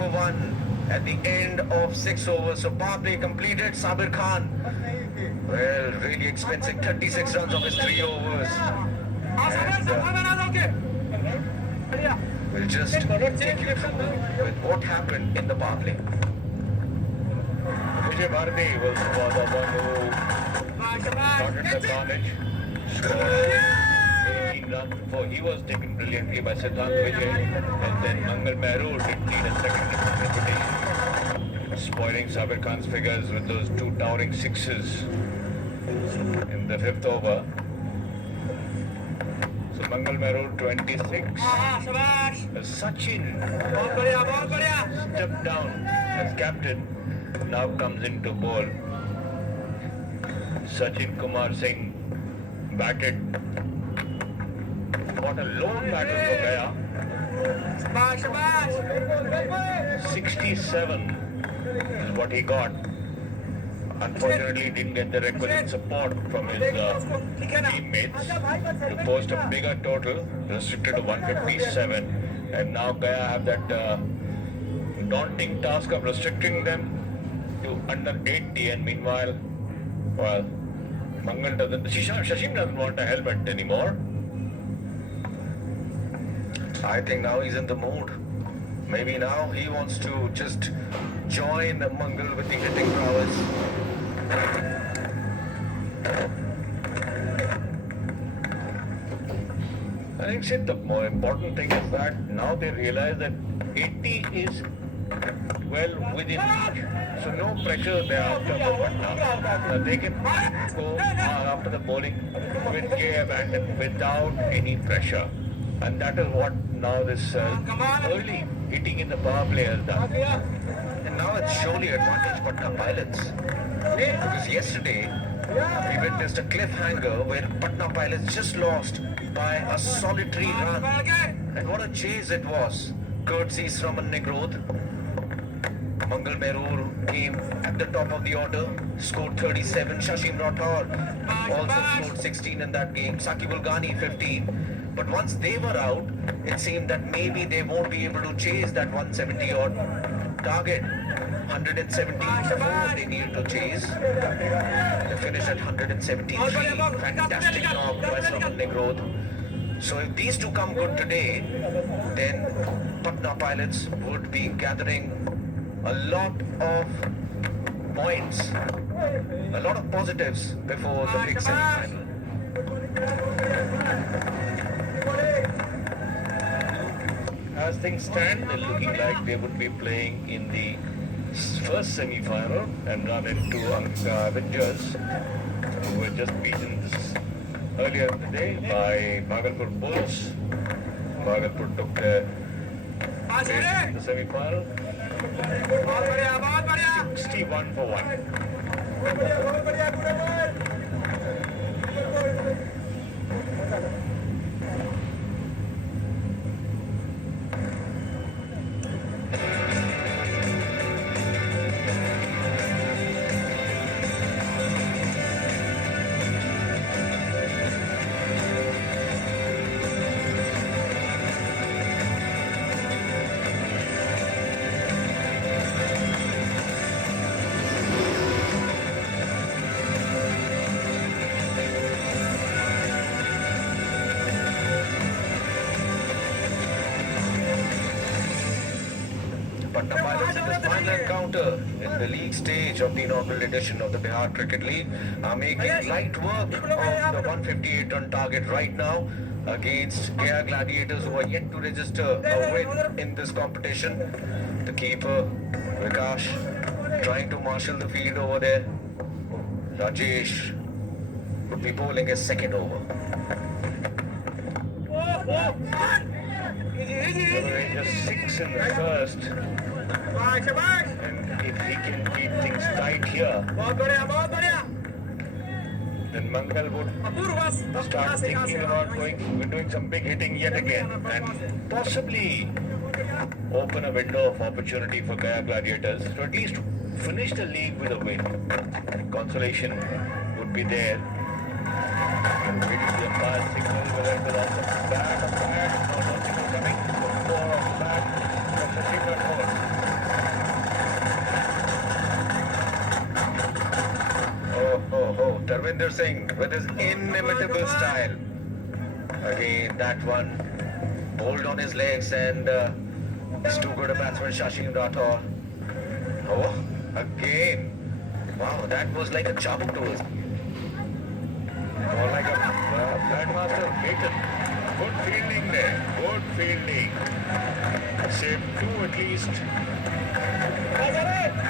for 1 at the end of 6 overs. So power play completed. Sabir Khan, well, really expensing 36 runs of his 3 overs. And we'll just take you through with what happened in the power play. Vijay Bharati was the one who started the carnage. Scored 18 runs before he was taken brilliantly by Siddhant Vijay, and then Mangal Mehru did need a second reputation, spoiling Sabir Khan's figures with those 2 towering sixes in the 5th over. So Mangal Mehru 26. Sachin stepped down as captain, now comes into bowl. Sachin Kumar Singh batted. What a lone batter for Gaya. 67 is what he got. Unfortunately, he didn't get the requisite support from his teammates to post a bigger total, restricted to 157. And now Gaya have that daunting task of restricting them to under 80. And meanwhile, well, Mangal doesn't, Shashim doesn't want a helmet anymore. I think now he's in the mood. Maybe now he wants to just join Mangal with the hitting prowess. I think, Sid, the more important thing is that now they realize that 80 is well within reach. So no pressure there after Patna. They can go after the bowling with care abandon without any pressure. And that is what now this early hitting in the power play has done. And now it's surely advantage Patna Pilots. Because yesterday we witnessed a cliffhanger where Patna Pilots just lost by a solitary run. And what a chase it was. Courtesy Sraman Negroth. Mangal Mehru came at the top of the order, scored 37. Shashim Rathore also scored 16 in that game. Sakibul Gani 15. But once they were out, it seemed that maybe they won't be able to chase that 170 odd target. 174 they needed to chase. They finished at 173. Fantastic knock by Sraman Negroth. So if these two come good today, then Patna Pilots would be gathering a lot of points, a lot of positives before the big semi-final. As things stand, they're looking like they would be playing in the first semi-final and run into Avengers, who were just beaten earlier today by Bhagalpur Bulls. Bhagalpur took their place in the semi-final. 61 for 1. Patna Pilots in this final encounter in the league stage of the inaugural edition of the Bihar Cricket League are making light work of the 158-run target right now against Gaya Gladiators, who are yet to register a win in this competition. The keeper, Vikash, trying to marshal the field over there. Rajesh would be bowling his second over. Just 6 in the first. And if he can keep things tight here, then Mangal would start thinking about doing some big hitting yet again and possibly open a window of opportunity for Gaya Gladiators to at least finish the league with a win. Consolation would be there. Waiting the umpire signal whether it was off the bat or bad. No signal coming. 4 off the bat. Shashim Rathore. Darvinder Singh with his inimitable style. Again, that one hold on his legs and it's too good a batsman, Shashin Rathore. Oh, again. Wow, that was like a chabuk to us. Or like a Grandmaster Paytam. Good fielding there. Good fielding. Saved two at least.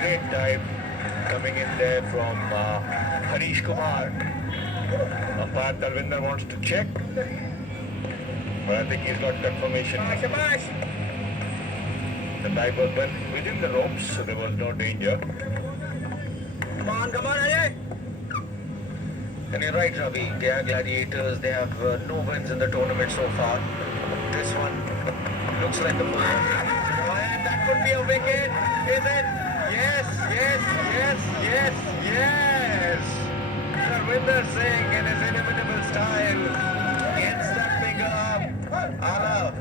Great dive coming in there from Harish Kumar. Umpire Darvinder wants to check. But I think he's got confirmation. The dive was well within the ropes, so there was no danger. Come on, Ajay. And you're right, Ravi. Gaya Gladiators, they have no wins in the tournament so far. This one looks like a pull. And that could be a wicket, is it? Yes, yes, yes, yes, yes. Darvinder Singh in his inimitable style gets that finger up. A la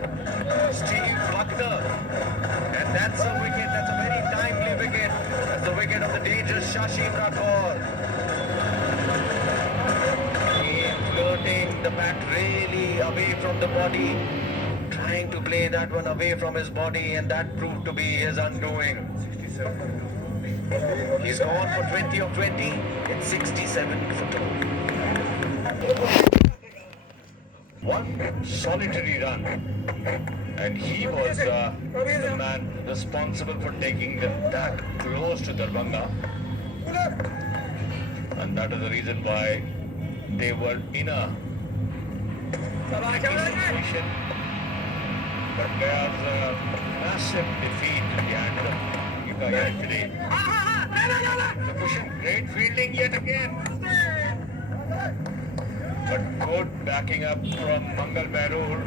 Steve Wagner. And that's a wicket. That's a very timely wicket. That's the wicket of the dangerous Shashin Rathore. Flirting the bat really away from the body, trying to play that one away from his body, and that proved to be his undoing. He's gone for 20 of 20. It's 67 for 2. One solitary run, and he was the man responsible for taking them that close to Darbhanga, and that is the reason why they were in a situation. But there's a massive defeat at the hand of Angika yesterday. The cushion, great fielding yet again. But good backing up from Mangal Merur.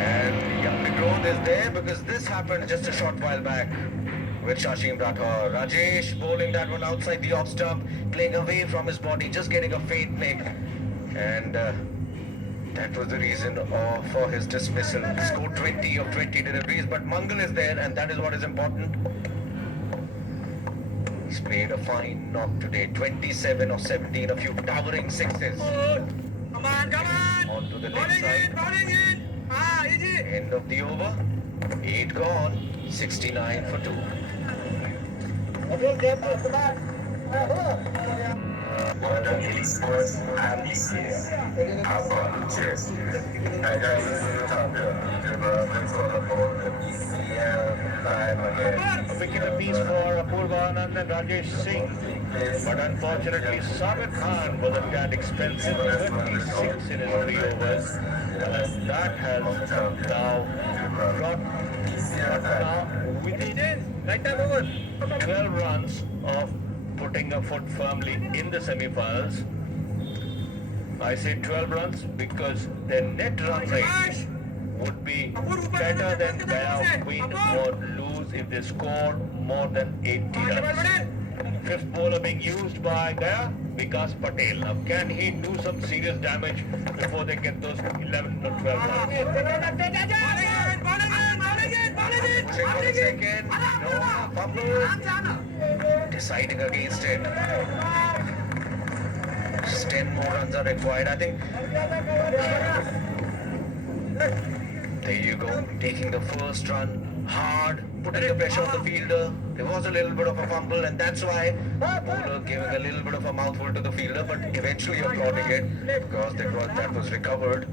And young growth is there because this happened just a short while back with Shashin Rathore. Rajesh bowling that one outside the off stump, playing away from his body, just getting a faint nick. And that was the reason for his dismissal. Scored 20 of 20 deliveries, but Mangal is there, and that is what is important. He's played a fine knock today. 27 of 17, a few towering sixes. Come on. On to the next side. Easy. End of the over. 8 gone. 69 for 2. Sports and A wicket apiece for Apurva Anand and Rajesh Singh. But unfortunately, Sabir Khan was a tad expensive, 36 in his 3 overs. And that has now brought Patna within 12 runs of putting a foot firmly in the semi-finals. I say 12 runs because their net run rate would be better than Gaya win or lose if they score more than 80 runs. Fifth bowler being used by Gaya, Vikas Patel. Now can he do some serious damage before they get those 11 or 12 runs? Pushing for the second, no, fumble. Deciding against it. Just 10 more runs are required. I think there you go, taking the first run hard, putting the pressure on the fielder. There was a little bit of a fumble, and that's why bowler giving a little bit of a mouthful to the fielder, but eventually applauding it because that was recovered.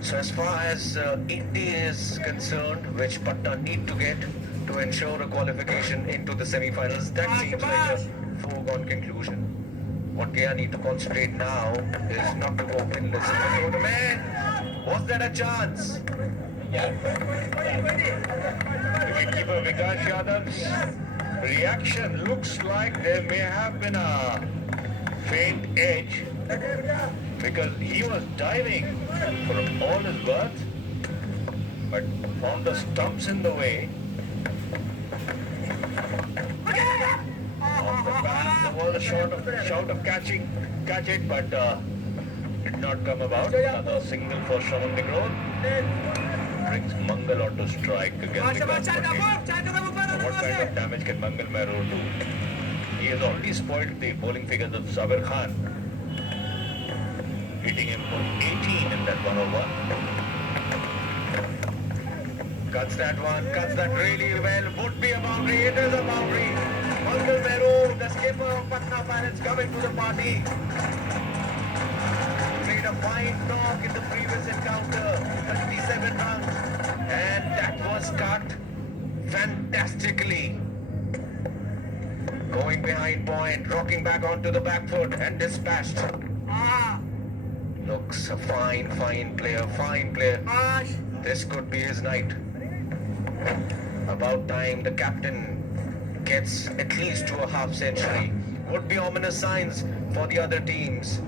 So as far as 80 is concerned, which Patna need to get to ensure a qualification into the semi-finals, that seems like a foregone conclusion. What Gaya need to concentrate now is not to go winless. Oh, the man! Was that a chance? Wicketkeeper Vikas Yadav's reaction looks like there may have been a faint edge because he was diving for all his worth, but found the stumps in the way. Off the bat, there was a shout of catch it, but did not come about. Another single for Shravan Nigrod brings Mangal on to strike against the what kind of damage can Mangal Mehro do? He has already spoiled the bowling figures of Sabir Khan, hitting him for 18 in that 1 over. Cuts that one, cuts that really well. Would be a boundary. It is a boundary. Mangal Mehro, the skipper of Patna Pirates, coming to the party. Played a fine knock in the previous encounter, 37 runs, and that was cut fantastically. Going behind point, rocking back onto the back foot and dispatched. Looks a fine player, fine player. This could be his night. About time the captain gets at least to a half century. Would be ominous signs for the other teams.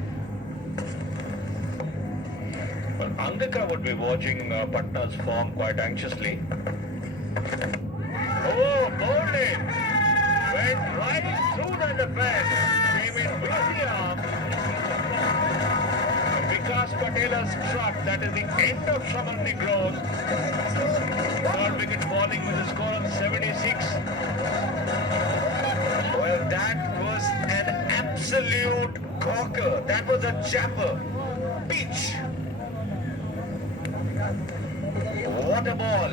Well, Angika would be watching Patna's form quite anxiously. Oh, bowled it! Went right through the defense. Came in with the arm. Vikas Patela struck. That is the end of Shaman Nigro's third wicket falling with a score of 76. Well, that was an absolute corker. That was a japper. Pitch. What a ball.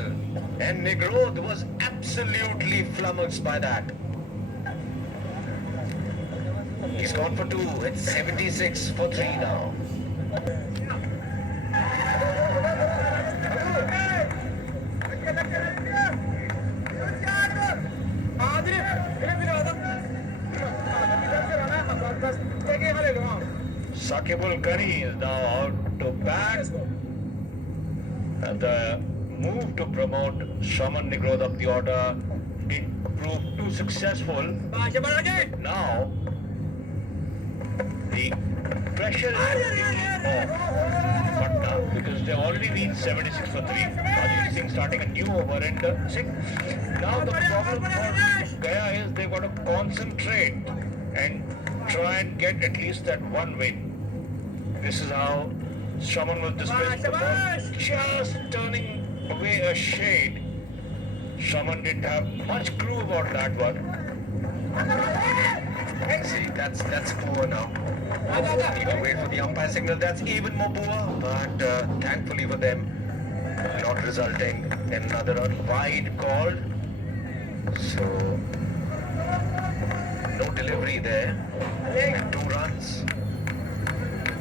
And Nigroth was absolutely flummoxed by that. He's gone for 2. It's 76 for 3 now. Sakibul Gani is now out to bat. And the move to promote Shaman Nigroth up the order didn't prove too successful. Now, the pressure is off Patna because they've already reached 76 for 3. Rajesh Singh starting a new over and 6. Now the problem for Gaya is they've got to concentrate and try and get at least that one win. This is how Shaman was dismissed. The ball just turning away a shade. Shaman didn't have much clue about that one. See, that's poor now. Need to wait for the umpire signal. That's even more poor. But thankfully for them, not resulting in another run wide called. So no delivery there. And 2 runs.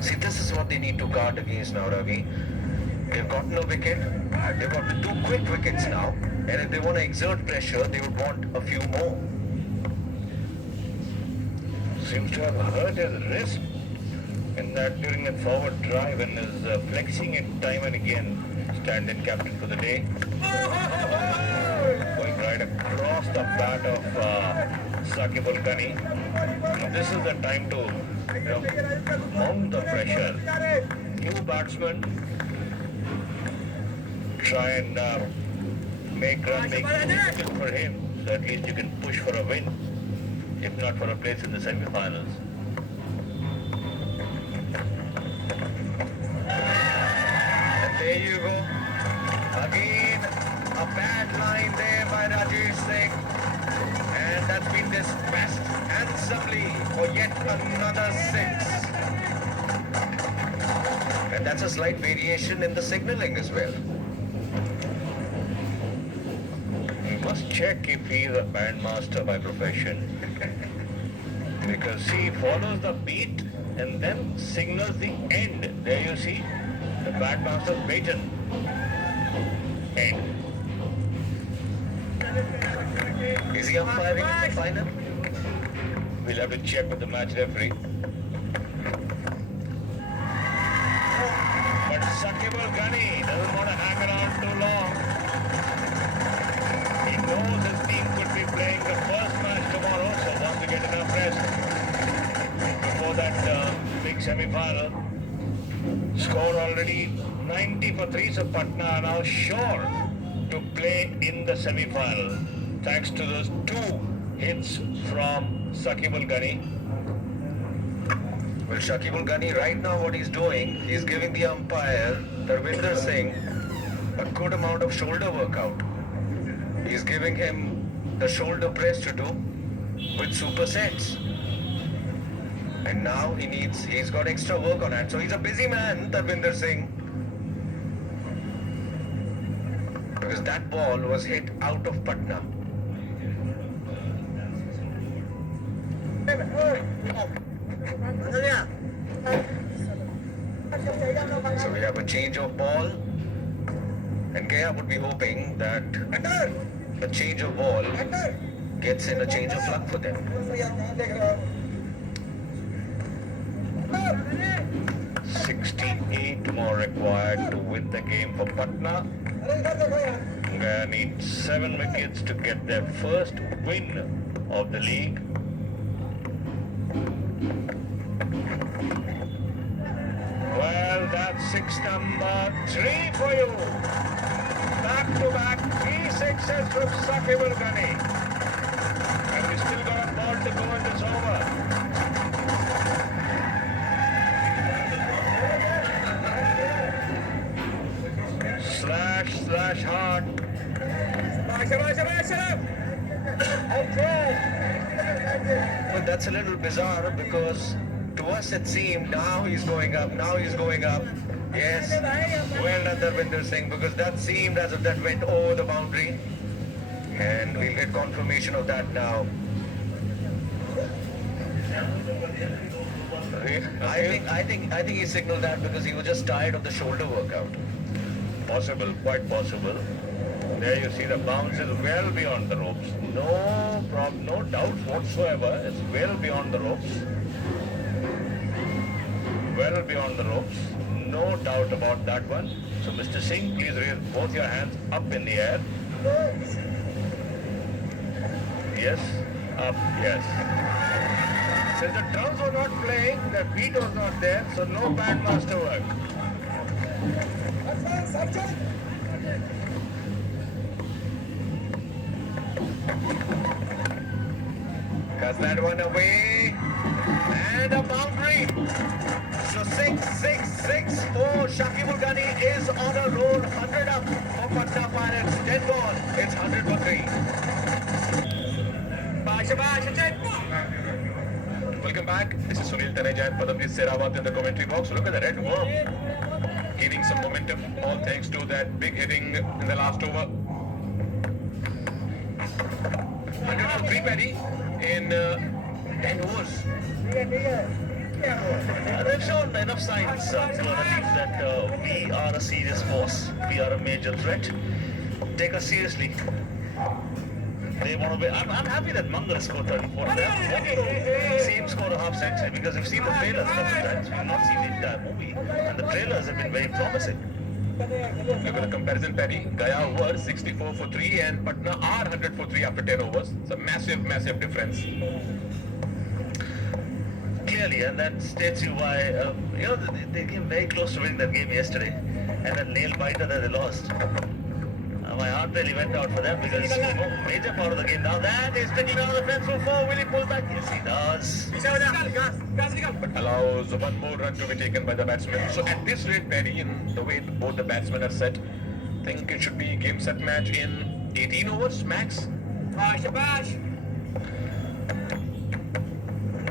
See, this is what they need to guard against now, Ravi. They've gotten a wicket. They've got 2 quick wickets now. And if they want to exert pressure, they would want a few more. Seems to have hurt his wrist in that during that forward drive and is flexing it time and again. Stand-in captain for the day. Going right across the bat of Sakibul Gani. Now this is the time to mount the pressure. New batsman try and make it difficult for him, so at least you can push for a win, if not for a place in the semi-finals. And there you go. Again, a bad line there by Rajesh Singh. And that's been dispatched handsomely for yet another 6. And that's a slight variation in the signalling as well. We must check if he is a bandmaster by profession. Because he follows the beat and then signals the end. There you see, the bandmaster's baton. End. Is he umpiring in the final? We'll have to check with the match referee. But Sakibul Gani doesn't want to hang around too long. He knows his team could be playing the first match tomorrow, so wants to get enough rest before that big semi-final. Score already 90 for 3, so Patna are now sure to play in the semi-final, thanks to those 2 hits from Sakibul Gani. Well, Sakibul Gani right now what he's doing, he's giving the umpire, Darbhanga, a good amount of shoulder workout. He's giving him the shoulder press to do with supersets. And now he's got extra work on hand. So he's a busy man, Darbhanga Singh. Because that ball was hit out of Patna. So we have a change of ball. And Gaya would be hoping that a change of ball gets in a change of luck for them. 68 more required to win the game for Patna. Gaya needs 7 wickets to get their first win of the league. Well, that's 6 number 3 for you. Back to back 3 sixes from Sakibul Gani. And we still got a ball to go in this over. Slash hard. But that's a little bizarre because to us it seemed now he's going up. Yes, well done Darbhanga Singh, because that seemed as if that went over the boundary. And we'll get confirmation of that now. I think he signaled that because he was just tired of the shoulder workout. Possible, quite possible. There you see the bounce is well beyond the ropes. No problem, no doubt whatsoever. It's well beyond the ropes. Well beyond the ropes. No doubt about that one. So Mr. Singh, please raise both your hands up in the air. Yes, up, yes. Since the drums were not playing, the beat was not there, so no band master work. Cuts that one away. And a boundary. So 6 for Sakibul Gani is on a roll. 100 up for Patna Pirates. 10 ball. It's 100 for 3. Welcome back. This is Sunil Taneja and Padamjit Serawat in the commentary box. Look at the red worm. Gaining some momentum, all thanks to that big hitting in the last over. 100 for 3, Paddy, in 10 overs. They've shown enough signs to that we are a serious force. We are a major threat. Take us seriously. They want to be. I'm happy that Mangal scored 34. I want to see him score a half century because we've seen the trailers a couple of times. We've not seen the entire movie, and the trailers have been very promising. Look at the comparison, Paddy. Gaya were 64 for 3 and Patna are 100 for 3 after 10 overs. It's a massive difference. Clearly, and that states you why, they came very close to winning that game yesterday, and that nail biter that they lost. My heart really went out for them because major part of the game. Now that is taking out the fence for 4. Will he pull back? Yes, he does. But allows one more run to be taken by the batsman. So at this rate, Paddy, in the way both the batsmen are set, I think it should be game set match in 18 overs max.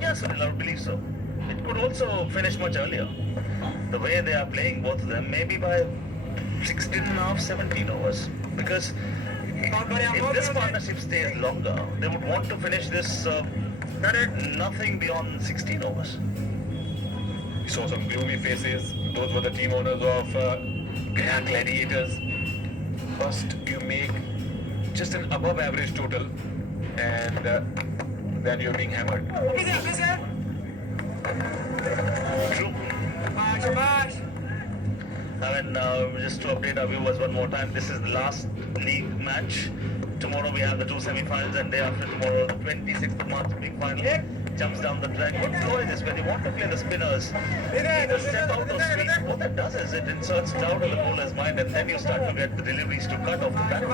Yes, I would believe so. It could also finish much earlier. The way they are playing, both of them, maybe by 16 and a half, 17 overs. Because if this partnership stays longer, they would want to finish this nothing beyond 16 overs. We saw some gloomy faces. Those were the team owners of Gaya Gladiators. First, you make just an above average total, and then you're being hammered. True. Just to update our viewers one more time, this is the last league match. Tomorrow we have the 2 semi-finals, and day after tomorrow, the 26th of March, big final. Jumps down the track. Good flow is this when you want to play the spinners. Either step out or sweep. What that does is it inserts doubt in the bowler's mind, and then you start to get the deliveries to cut off the back.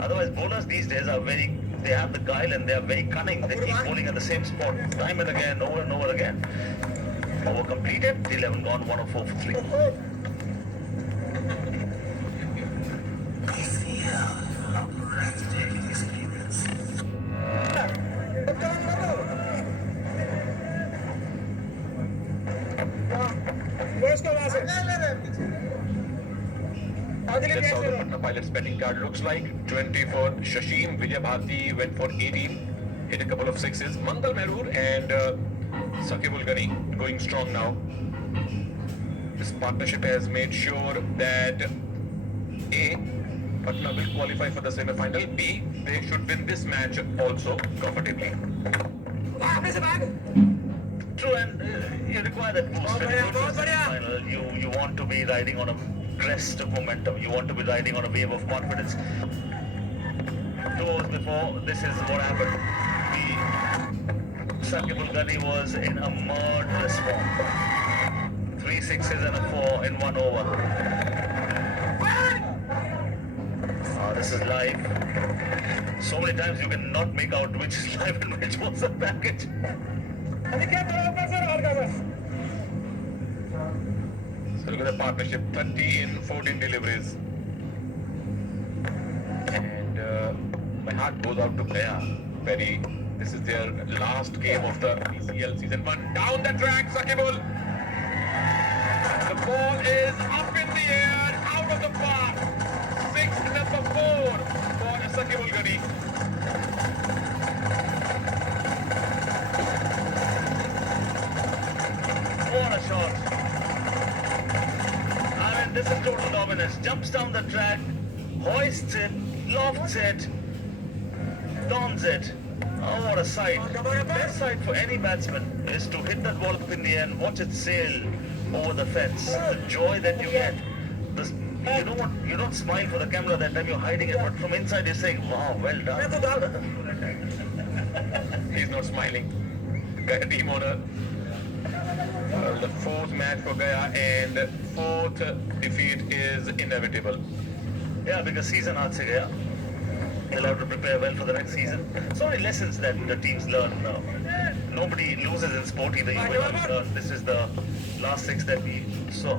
Otherwise, bowlers these days are they have the guile and they are very cunning. They keep bowling at the same spot time and again, over and over again. Over completed, 11 gone, 104 for 3. That's how the Patna Pilots betting card looks like. 20 for Shashim. Vijay Bharti went for 18. Hit a couple of sixes. Mangal Merur and Sakibul Gani going strong now. This partnership has made sure that A, Patna will qualify for the semi-final. B, they should win this match also comfortably. True, and you require that boost. When you go to the semi-final, you want to be riding on a crest of momentum. You want to be riding on a wave of confidence. 2 hours before, this is what happened. Sakibul Gani was in a murderous form. 3 sixes and a 4 in 1 over. This is live. So many times you cannot make out which is live and which was a package. So look at the partnership, 30 in 14 deliveries. And my heart goes out to Gaya. Very. This is their last game of the PCL season 1. Down the track, Sakibul. The ball is up in the air, out of the park. 6 number 4 for Sakibul Gani. What a shot. I mean, this is total dominance. Jumps down the track, hoists it, lofts it, dons it. Oh, what a sight. The best sight for any batsman is to hit that ball up in the air and watch it sail over the fence. The joy that you get. You don't smile for the camera that time, you're hiding it, but from inside you're saying, wow, well done. He's not smiling. Gaya team owner. The 4th match for Gaya and 4th defeat is inevitable. Yeah, because season aaj se gaya. They'll have to prepare well for the next season. So many lessons that the teams learn. Nobody loses in sport either. You will learn. This is the last 6 that we saw.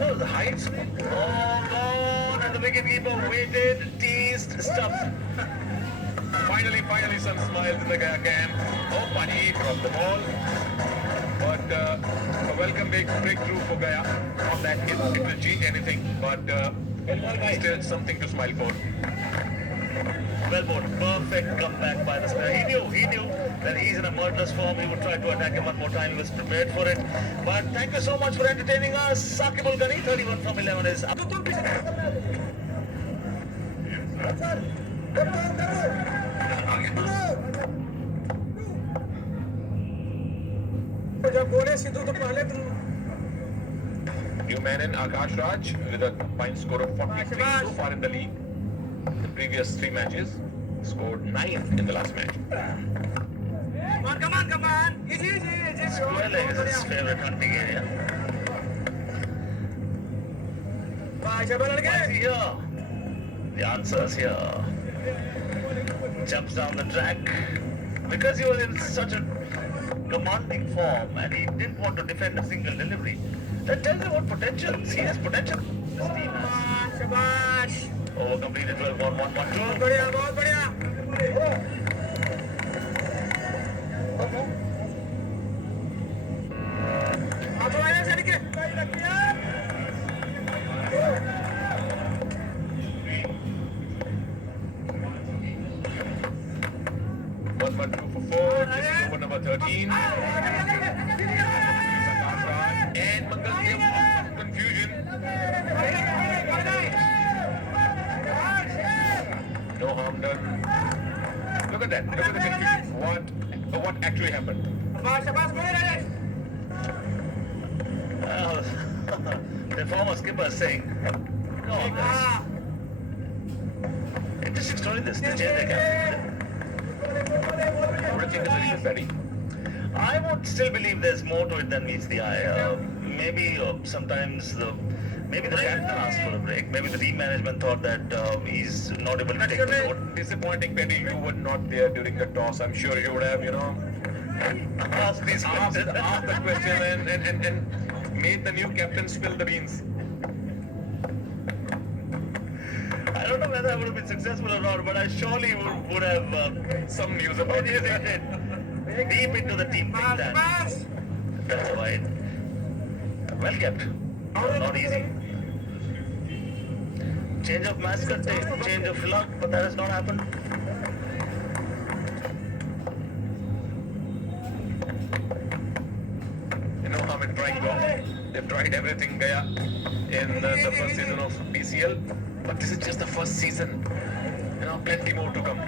Oh, the heights. Oh, gone. And the wicketkeeper waited, teased, stuffed. Finally, some smiles in the Gaya camp. Oh, Pani dropped the ball. But a welcome breakthrough for Gaya. Not that it will change anything, but still something to smile for. Well bowled. Perfect comeback by the spinner. He knew that he's in a murderous form. He would try to attack him one more time. He was prepared for it. But thank you so much for entertaining us. Sakibul Gani, 31 from 11 is up. New man in Akash Raj with a combined score of 43 so far in the league. The previous 3 matches scored 9 in the last match. Come on. Easy. Square leg is his favorite hunting area. Why is he here? The answer is here. Jumps down the track. Because he was in such a commanding form and he didn't want to defend a single delivery. That tells you what potential, serious potential this team has. Shabash. Over completed 12 1 1 1 2. बहुत बढ़िया आप तो आए sir के 1 1 2 for 4. This is over number 13. And Mangal gave some confusion. No harm done. Look at that. Look at the confusion. What actually happened? The former skipper is saying, come on guys. Interesting story this, the chair they Everything is really ready. I would still believe there's more to it than meets the eye. Maybe sometimes maybe the captain asked for a break. Maybe the team management thought that he's not able to take the load. Disappointing, Penny. You were not there during the toss. I'm sure you would have, Asked these questions. asked the question and made the new captain spill the beans. I don't know whether I would have been successful or not, but I surely would have Some news about it. Deep into the team think tank. That's wide. Well kept. Not easy. change of match karte, change of luck, but that has not happened. You know how in trying golf. They've tried everything, Gaya, in the first season of PCL, but this is just the first season. You know, plenty more to come.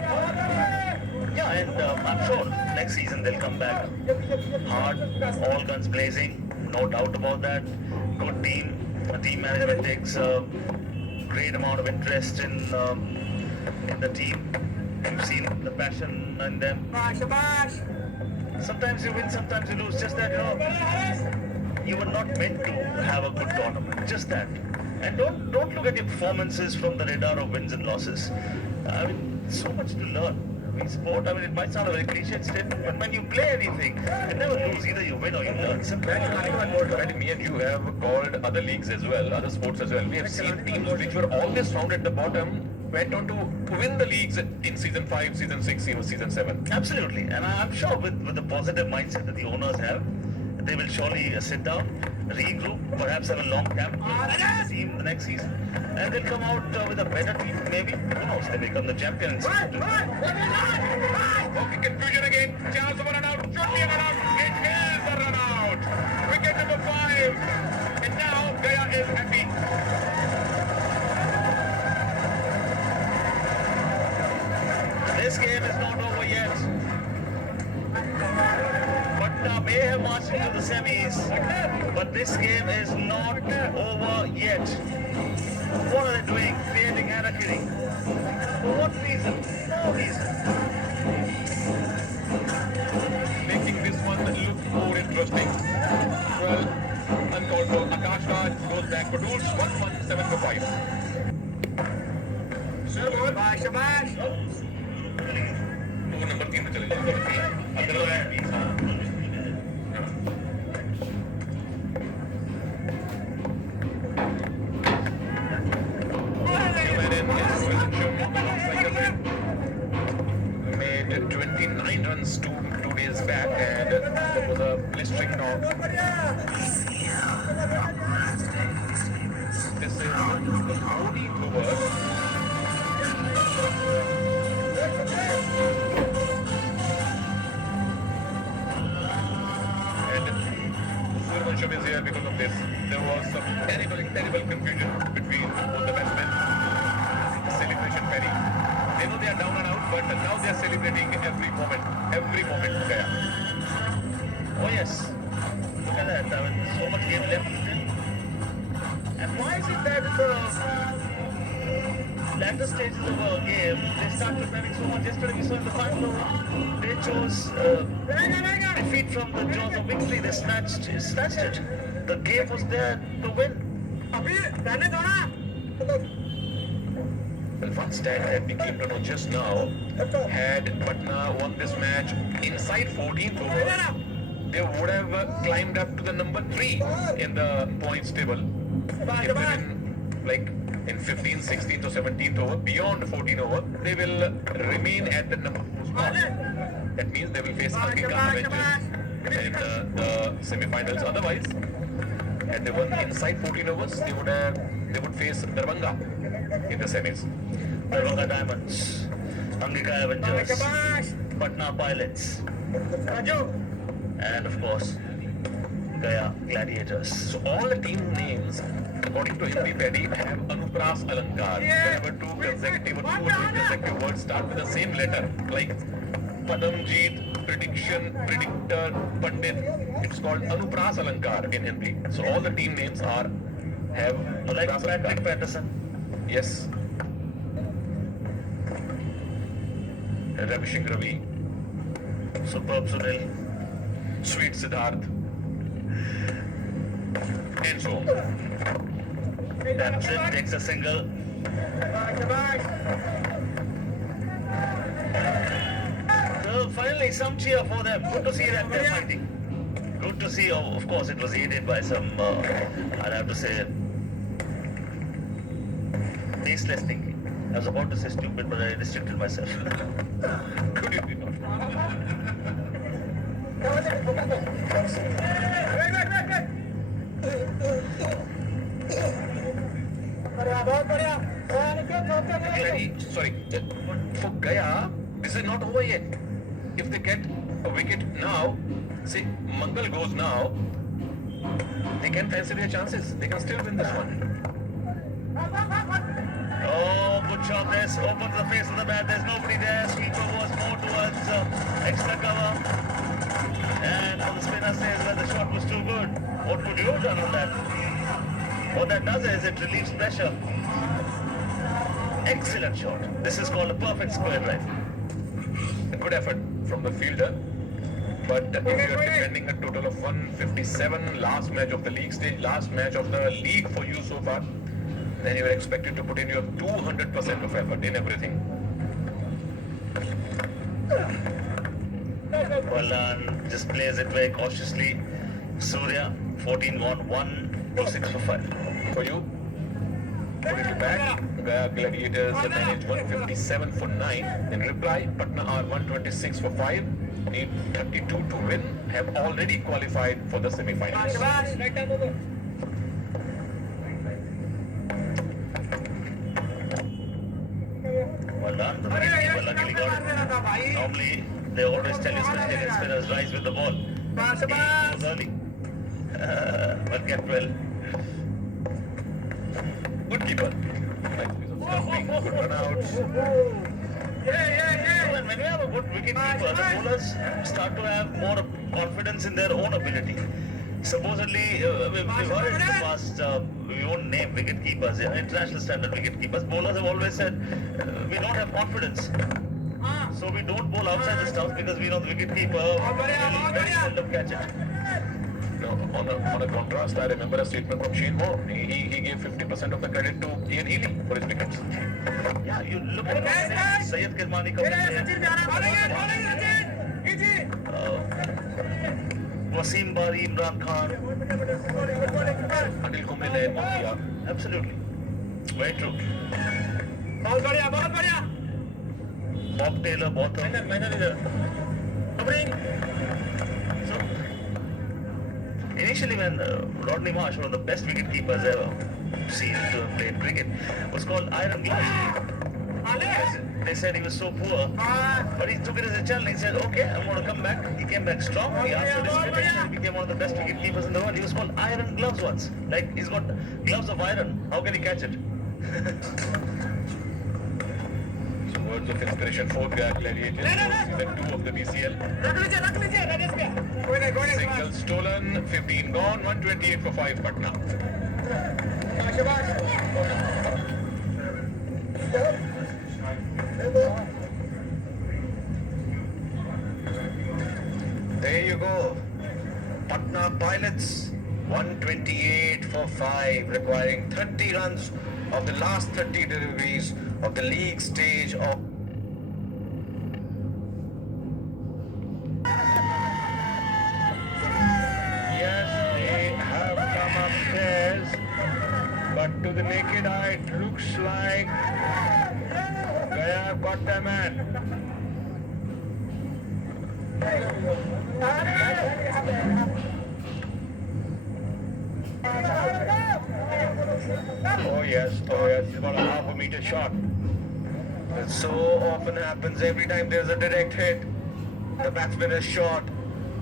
Yeah, and I'm sure next season they'll come back hard, all guns blazing, no doubt about that. Good team. The team management takes a great amount of interest in the team. You've seen the passion in them. Shabash. Sometimes you win, sometimes you lose. Just that, you were not meant to have a good tournament. Just that. And don't look at your performances from the radar of wins and losses. I mean, so much to learn. Sport, I mean, it might sound a very cliched statement, but when you play anything, you never lose. Either you win or you learn. Simple. When me and you have called other leagues as well, other sports as well, we have seen teams which were always found at the bottom went on to win the leagues in season 5, season 6, even season 7. Absolutely. And I'm sure with the positive mindset that the owners have, they will surely sit down, regroup, perhaps have a long camp team the next season, and they'll come out with a better team, maybe. Who knows? They become the champions. Okay, confusion again. Chance of a run out. Should be a run out. It is a run out. Wicket number 5. And now Gaya is happy. This game is not over yet. Patna may have marched into the semis, but this game is not over yet. What are they doing? Creating harakiri. For what reason? No reason. Making this one look more interesting. Well, uncalled for. Akash Raj goes back for duels. 1-1, 7 for 5. Shabash. Shabash. वो number 3 पे चले जाएंगे अगर वो है made 29 runs two days back, and that was a blistering knock. This is the 14th over. Is here because of this. There was some terrible confusion between both the batsmen. Celebration Perry. They know they are down and out, but now they are celebrating every moment. Gaya. Oh yes. Look at that. I mean, so much game left. And why is it that latter stages of a game, they start preparing so much? Yesterday we saw in the final over, they chose defeat from the jaws of victory. They snatched it. The game was there to win. Well, one stat that we came to know just now, had Patna won this match inside 14th over, they would have climbed up to the number 3 in the points table. If they win, like in 15th, 16th or 17th over, beyond 14 over, they will remain at the number 4 spot. That means they will face Angika Avengers in the semi-finals. Otherwise, had they won inside 14 overs, they would face Darbhanga in the semis. Darbhanga Diamonds, Angika Avengers, Patna Pilots, and of course, Gaya Gladiators. So all the team names, according to Hindi Paddy, have Anupras Alankar. Whenever two consecutive words start with the same letter, like Padamjeet, prediction, predictor, Pandit, it's called Anupras Alankar in Hindi. So all the team names have Like Anupras Patrick Alankar. Patterson. Yes. Ravishing Ravi, Superb Sunil. Sweet Siddharth, and so on. Taps it, takes a single. So finally, some cheer for them. Good to see that they're fighting. Good to see. Oh, of course, it was aided by some, I'll have to say, tasteless thinking. I was about to say stupid, but I restricted myself. Could it be not? बहुत बढ़िया Sorry, for Gaya, this is not over yet. If they get a wicket now, say Mangal goes now, they can fancy their chances. They can still win this one. Oh, good shot. This opens the face of the bat. There's nobody there. Sweeper was more towards extra cover. And the spinner says that the shot was too good. What could you have done on that? What that does is it relieves pressure. Excellent shot. This is called a perfect square drive. A good effort from the fielder. But if you are defending a total of 157, last match of the league stage, last match of the league for you so far, then you are expected to put in your 200% of effort in everything. Well done. Just plays it very cautiously. Surya, 14 gone, 1 to 6 for 5. For you, put it back. Gaya Gladiators managed 157 for 9. In reply, Patna are 126 for 5. Need 32 to win. Have already qualified for the semi-finals. Well done. The wicketkeeper luckily got it. Normally, they always tell you Australian spinners rise with the ball. He goes early. But kept well. Good keeper. Nice piece of stumping, good run-outs. When you have a good wicket keeper, the bowlers start to have more confidence in their own ability. Supposedly, we've heard in the past, we won't name wicket keepers, international standard wicket keepers. Bowlers have always said, we don't have confidence. So we don't bowl outside the stumps because we know the wicket keeper will very seldom catch it. No, on a contrast, I remember a statement from Shane Moore. He gave 50% of the credit to Ian Healy for his wickets. Yeah, you look at Syed Kirmani coming in. Wasim Bari, Imran Khan. Anil Kumble ne more kiya. Absolutely. Very true. बहुत बढ़िया बहुत बढ़िया Bob Taylor, Botham. So, initially when Rodney Marsh, one of the best wicket keepers ever seen to have played cricket, was called Iron Glass. They said he was so poor, but he took it as a challenge. He said, okay, I'm going to come back. He came back strong. He answered his critics and he became one of the best wicket keepers in the world. He was called Iron Gloves once. Like, he's got gloves of iron. How can he catch it? So words of inspiration for Gaya Gladiators for season 2 of the BCL. Single stolen, 15 gone, 128 for 5 Patna. There you go. Patna Pilots, 128 for 5, requiring 30 runs of the last 30 deliveries of the league stage of Yes, they have come upstairs, but to the naked eye it looks like Gaya got their man. Oh yes, he's got a half a meter shot. That so often happens every time there's a direct hit. The batsman is shot,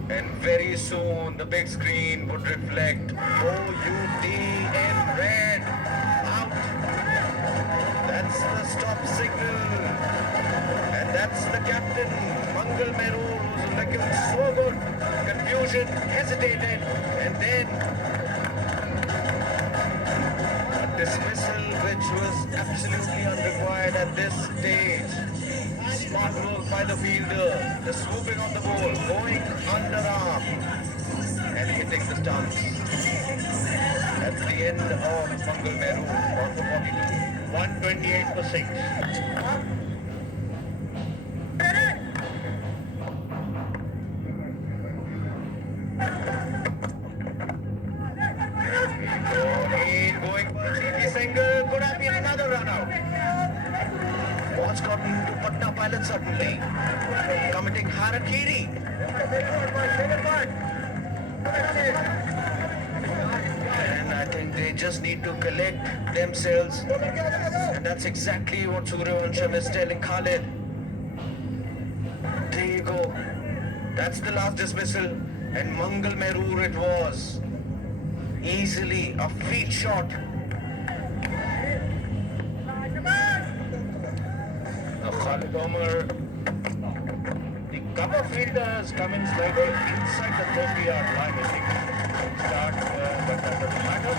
and very soon the big screen would reflect OUT in red. Out. That's the stop signal. And that's the captain, Mangal Merur, who's looking so good. Confusion, hesitated, and then dismissal which was absolutely unrequired at this stage. Smart move by the fielder, the swooping of the ball, going underarm and hitting the stumps. That's the end of Mangal Meru, 1 for 42. 128 for 6. Going for a cheeky single, could have been another run out. Ball's gotten to Patna Pilot suddenly, committing harakiri. And I think they just need to collect themselves, and that's exactly what Suryavansham is telling Khalid. There you go. That's the last dismissal, and Mangal Merur it was. Easily a free shot. Now Khalid Omar, the cover fielder has come in slightly inside the 30-yard line. I think start, but that doesn't matter.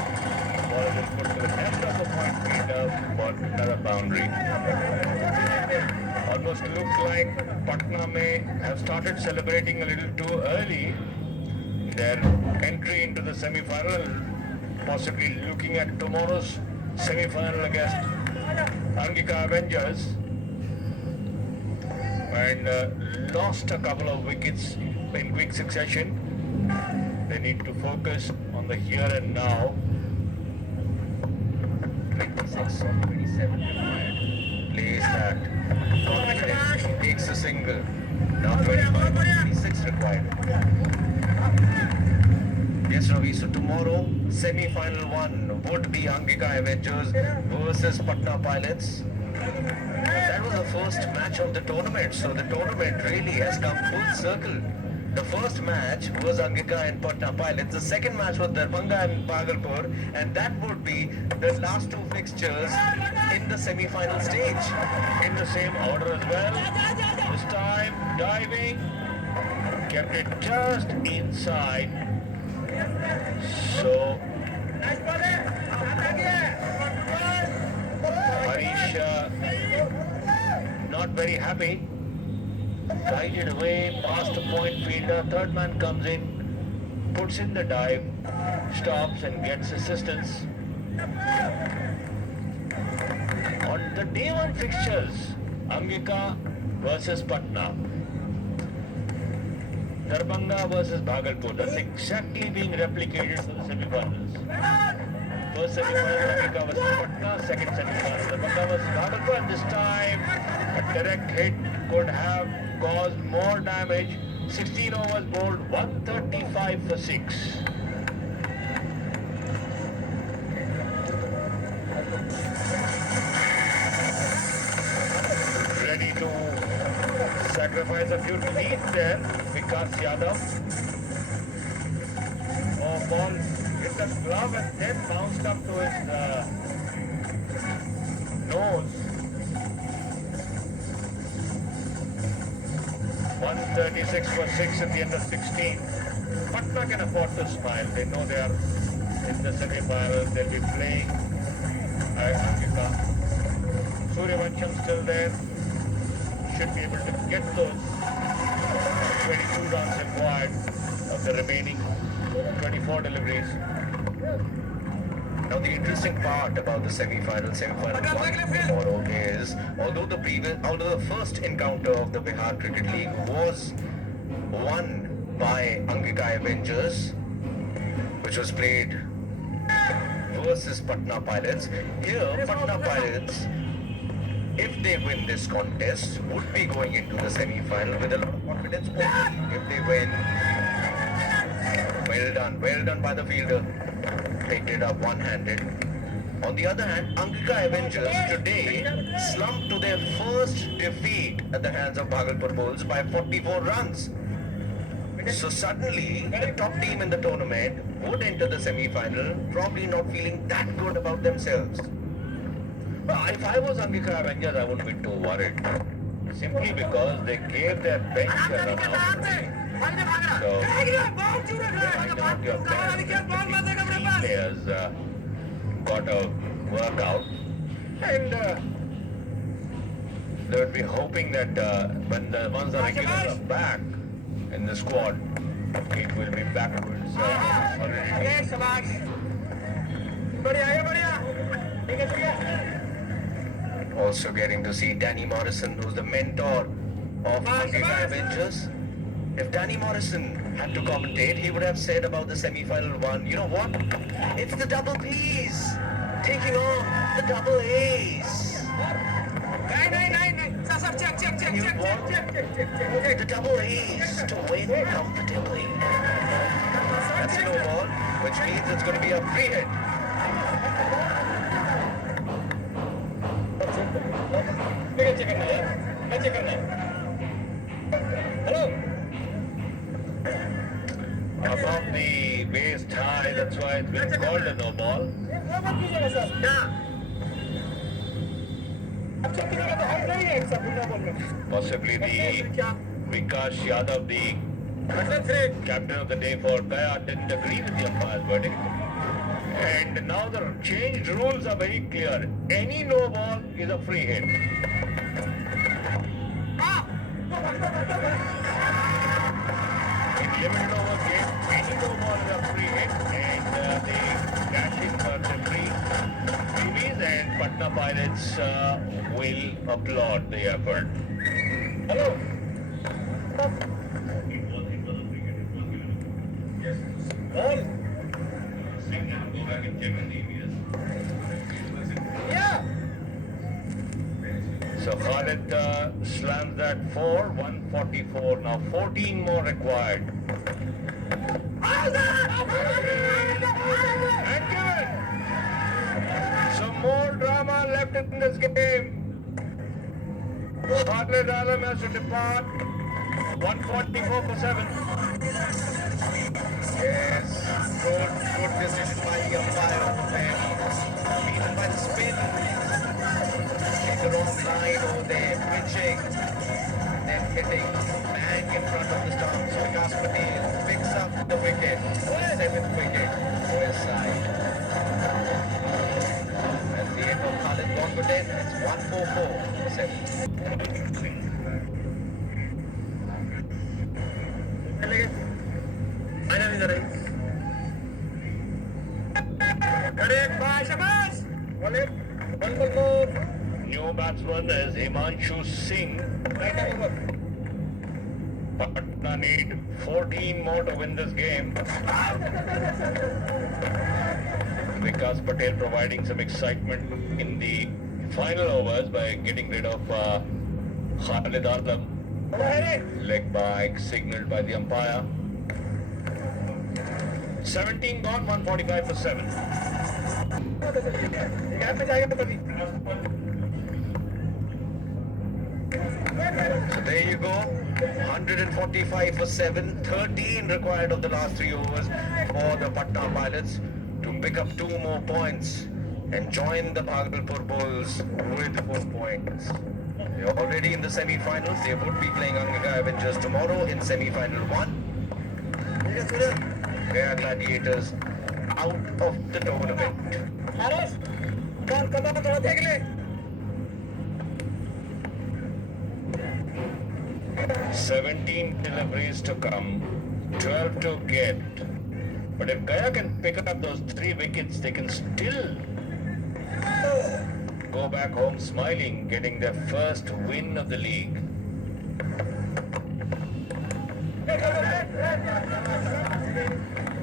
Ball is put to the left of the point fielder for another boundary. Almost looked like Patna may have started celebrating a little too early their entry into the semi-final, possibly looking at tomorrow's semi-final against Angika Avengers, and lost a couple of wickets in quick succession. They need to focus on the here and now. 26 or 27 required. Plays that. Confident. Takes a single. Now 25, 26 required. Yes, Ravi. So tomorrow, semi-final one would be Angika Avengers versus Patna Pilots. That was the first match of the tournament, so the tournament really has come full circle. The first match was Angika and Patna Pilots. The second match was Darbhanga and Bhagalpur, and that would be the last two fixtures in the semi-final stage. In the same order as well. This time diving, kept it just inside. So Harish not very happy. Guided away past the point fielder. Third man comes in, puts in the dive, stops and gets assistance. On the day one fixtures, Angika versus Patna, Darbhanga versus Bhagalpur. That's exactly being replicated for the semi-finals. First semi-final Angika versus Patna, second semi-final Darbhanga versus Bhagalpur, and this time a direct hit could have caused more damage. 16 overs bowled, 135 for 6. Ready to sacrifice a few leads there, Vikas Yadav. Oh, ball hit the glove and then bounced up to his nose. 136 for 6 at the end of 16. Patna can afford to smile. They know they are in the semi-finals. They'll be playing Angika. Suryavansham still there. Should be able to get those 22 runs required of the remaining 24 deliveries. Now the interesting part about the semi-final one tomorrow is, although the first encounter of the Bihar Cricket League was won by Angika Avengers, which was played versus Patna Pilots. Here, Patna Pilots, if they win this contest, would be going into the semi-final with a lot of confidence. Only if they win. Well done by the fielder. Picked it up one-handed. On the other hand, Angika Avengers today slumped to their first defeat at the hands of Bhagalpur Bulls by 44 runs. So suddenly, the top team in the tournament would enter the semi-final, probably not feeling that good about themselves. Well, if I was Angika Avengers, I wouldn't be too worried. Simply because they gave their bench a run out. So, players got a workout, and they would be hoping that once the regulars are back in the squad, it will be backwards also getting to see Danny Morrison, who's the mentor of Angika Avengers. If Danny Morrison had to commentate, he would have said about the semi-final one, you know what? It's the double P's taking on the double A's. You want the double A's to win comfortably. That's no ball, which means it's going to be a free hit. कैसे करना है यार, कैसे करना है? Hello, Above the waist high, that's why it's been called a no ball. वो मत कीजिएगा सर, क्या? अब चेक कीजिएगा तो आउट नहीं है एक सब बिना बॉल में। Possibly the क्या? Vikas Yadav, the captain of the day for Gaya, didn't agree with the umpire's verdict. And now the changed rules are very clear. Any no ball is a free hit. In limited over game, any no ball is a free hit, and they cash in for the freebies, and Patna Pirates will applaud the effort. Hello, ball, या, So Khalid slams that 144. Now 14 more required. And given. Some more drama left in this game. Khalid Alam has to depart. 144 for 7. Yes, good decision by the umpire over there. Beaten by the spin. Hit the wrong line over there, pitching. Then hitting bang in front of the stumps. Vikas Patel picks up the wicket. 7th wicket for his side. At the end of Khalid Bongoden, it's 144 for 7. New batsman is Himanshu Singh. Patna need 14 more to win this game. Vikas Patel providing some excitement in the final overs by getting rid of Khalid Alam. Leg bike signaled by the umpire. 17 gone, 145 for 7. So there you go, 145 for 7, 13 required of the last 3 overs for the Patna Pilots to pick up 2 more points and join the Bhagalpur Bulls with 4 points. They're already in the semi-finals. They would be playing Angika Avengers tomorrow in semi-final 1. Gaya Gladiators out of the tournament. 17 deliveries to come, 12 to get. But if Gaya can pick up those 3 wickets, they can still go back home smiling, getting their first win of the league.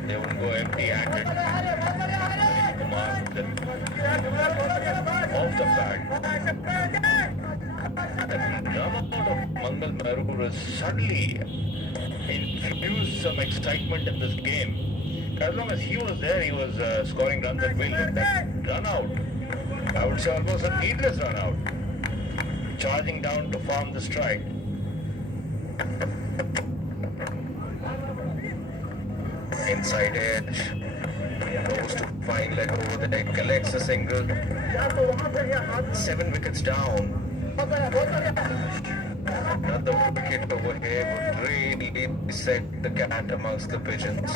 They won't go empty-handed. Kumar off the bat. That drama out of Mangal Marur has suddenly infused some excitement in this game. As long as he was there, he was scoring runs at will. That run out, I would say almost a needless run out. Charging down to farm the strike. Inside edge, goes to fine leg over the deck, collects a single. 7 wickets down. Another wicket over here would really set the cat amongst the pigeons.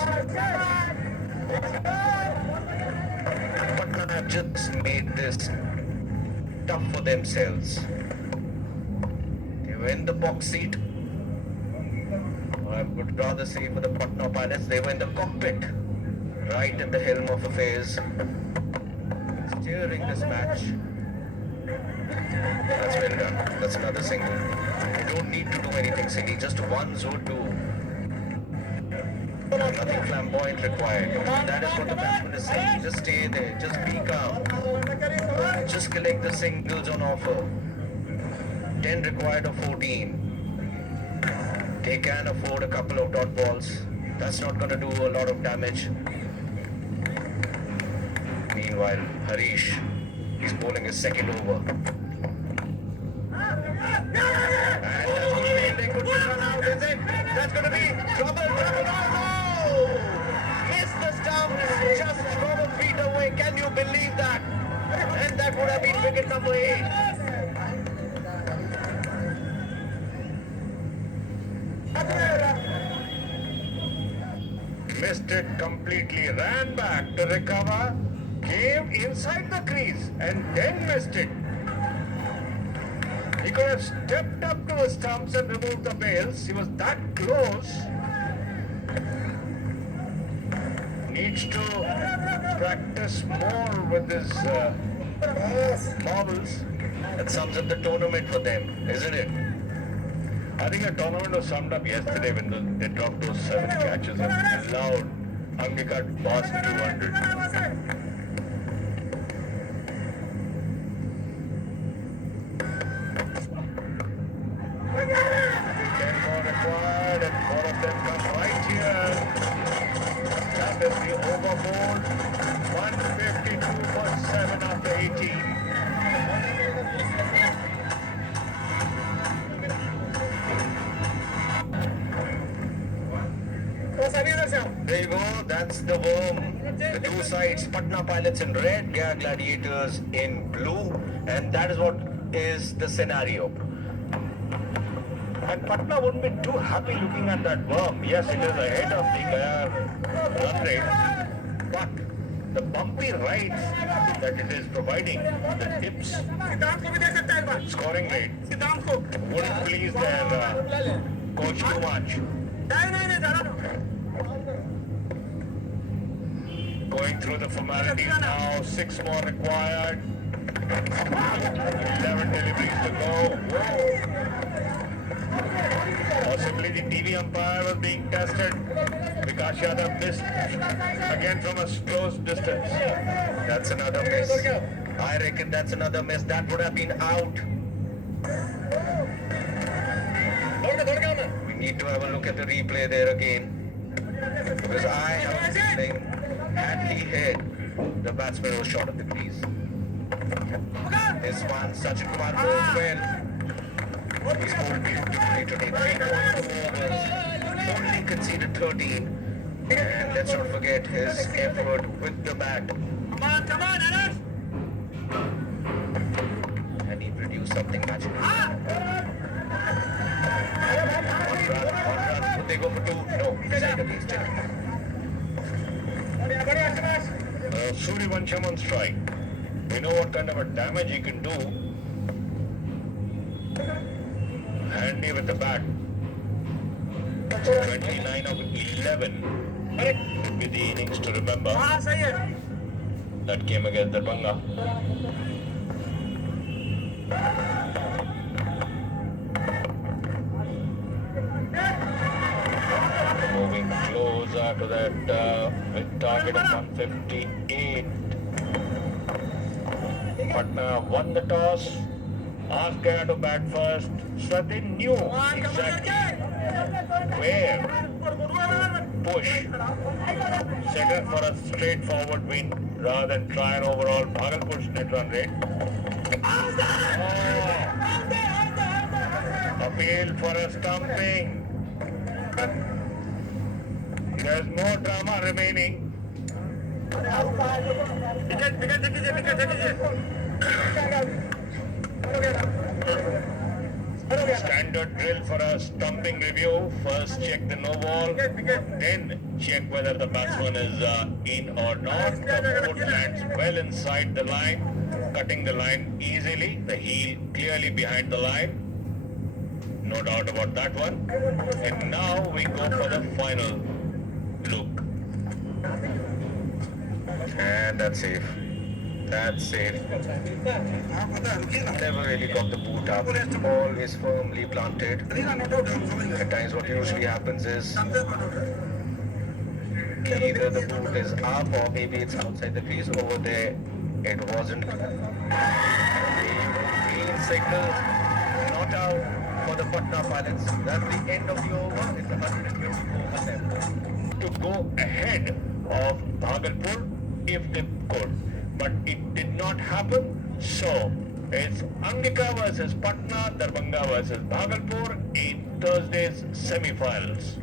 Patna have just made this tough for themselves. They were in the box seat. I would rather say for the Patna Pilots, they were in the cockpit, right at the helm of affairs, steering this match. That's well done. That's another single. You don't need to do anything silly, just ones would do. Nothing flamboyant required. That is what the batsman is saying. Just stay there, just be calm. Just collect the singles on offer. 10 required of 14. They can afford a couple of dot balls. That's not going to do a lot of damage. Meanwhile, Harish is bowling his second over. trouble. Oh, no! Missed the stump, just from a feet away. Can you believe that? And that would have been wicket number 8. Missed it completely, ran back to recover, came inside the crease and then missed it. He could have stepped up to the stumps and removed the bails. He was that close. Needs to practice more with his marbles. That sums up the tournament for them, isn't it? I think the tournament was summed up yesterday when they dropped those 7 catches and allowed Angika to pass 200. 10 more required and 4 of them come right here. That is the overboard. 152 for 7 after 18. There you go, that's the worm. The two sides, Patna Pilots in red, Gaya Gladiators in blue, and that is what is the scenario. And Patna wouldn't be too happy looking at that worm. Yes, it is ahead of the Gaya run rate, but the bumpy rides that it is providing, the tips, scoring rate, wouldn't please their coach too much. Going through the formalities now, 6 more required. 11 deliveries to go. Whoa. Possibly the TV umpire was being tested. Vikas Yadav missed again from a close distance. That's another miss. I reckon that's another miss. That would have been out. We need to have a look at the replay there again. Because I have a feeling had he hit, the batsman was short of the crease. This one, Sachin Kumar goes well. He scored beautifully today. 3.2 overs, only conceded 13. And let's not forget his effort with the bat. Come on, Anas! And he produced something magical. One run. Would they go for 2? No, second against it. Suryavansham on strike. We know what kind of a damage he can do. Handy with the bat. 29 of 11 would be the innings to remember. That came against Darbhanga. Moving closer to that with target of 158. Patna won the toss. Asked Gaya to bat first, so they knew exactly where push. Settled for a straightforward win rather than try an overall Bhagalpur's net run rate. Appeal for a stumping. There's more drama remaining. Standard drill for a stumping review. First check the no ball, then check whether the batsman is in or not. The foot lands well inside the line, cutting the line easily. The heel clearly behind the line. No doubt about that one. And now we go for the final look. And that's safe. That's safe. Never really got the boot up. Always firmly planted. At times what usually happens is either the boot is up or maybe it's outside the crease. Over there it wasn't. Green signal. Not out for the Patna Pilots. That's the end of the over. It's 124%. To go ahead of Bhagalpur if they could. But it did not happen. So it's Angika versus Patna, Darbhanga versus Bhagalpur in Thursday's semi-finals.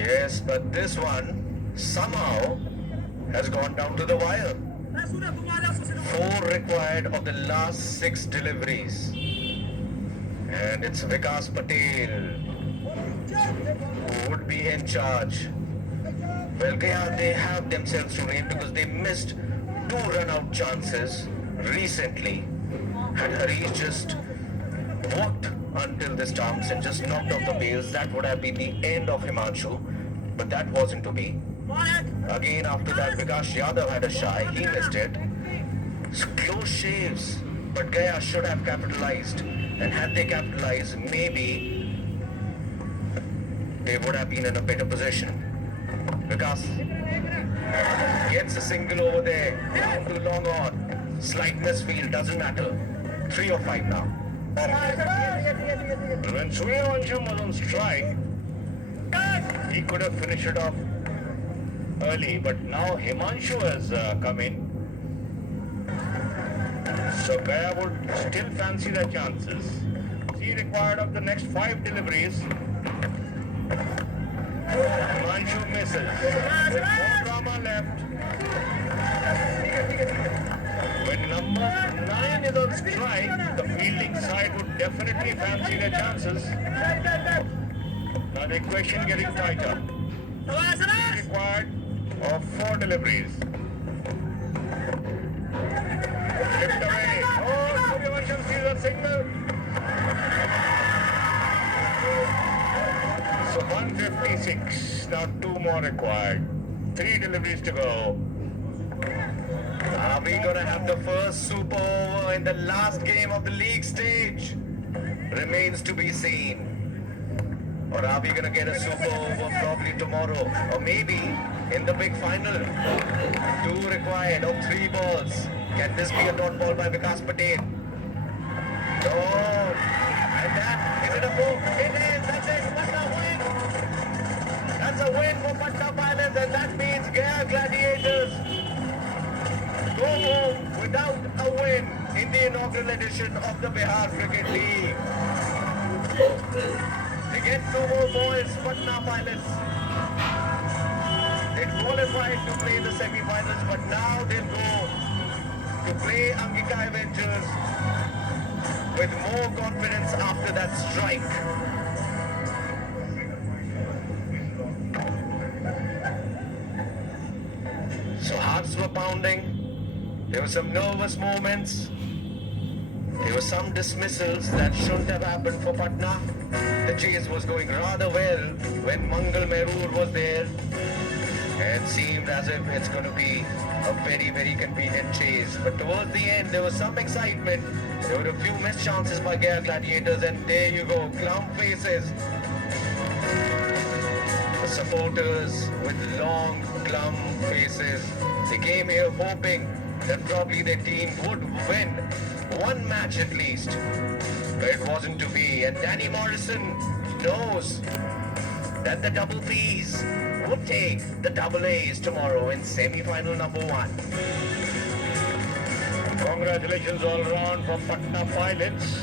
Yes, but this one somehow has gone down to the wire. 4 required of the last 6 deliveries. And it's Vikas Patel who would be in charge. Well, Gaya, they have themselves to blame because they missed 2 run-out chances recently. Had Harish just walked until the stumps and just knocked off the bails, that would have been the end of Himanshu. But that wasn't to be. Again, after that, Vikas Yadav had a shy. He missed it. So close shaves. But Gaya should have capitalized. And had they capitalized, maybe they would have been in a better position. Vikas gets a single over there. Down to long on. Slight misfield, doesn't matter. 3 or 5 now. When Suryavansham was on strike, he could have finished it off early, but now Himanshu has come in. So Gaya would still fancy their chances. 3 required of the next 5 deliveries. Himanshu misses. With more drama left. When number 9 is on strike, the fielding side would definitely fancy their chances. Now the equation getting tighter. 3 required of 4 deliveries. Slipped away. Oh, Suryavansham sees a single. So 156. Now 2 more required. 3 deliveries to go. Are we gonna have the first super over in the last game of the league stage? Remains to be seen. Or are we gonna get a super over probably tomorrow? Or maybe in the big final? 2 required of 3 balls. Can this be a dot ball by Vikas Patel? No. And that, is it a 4? It is. That's it. Patna win. That's a win for Patna Pilots, and that means Gaya Gladiators go home without a win in the inaugural edition of the Bihar Cricket League. They get 2 more points, Patna Pilots. They qualified to play the semi-finals, but now they'll go to play Angika Avengers with more confidence after that strike. So hearts were pounding. There were some nervous moments. There were some dismissals that shouldn't have happened for Patna. The chase was going rather well when Mangal Merur was there. And seemed as if it's going to be a very, very convenient chase. But towards the end, there was some excitement. There were a few missed chances by Gaya Gladiators, and there you go, glum faces. The supporters with long, glum faces. They came here hoping that probably their team would win one match at least. But it wasn't to be. And Danny Morrison knows that the double P's would take the double A's tomorrow in semi-final number 1. Congratulations all round for Patna Pilots.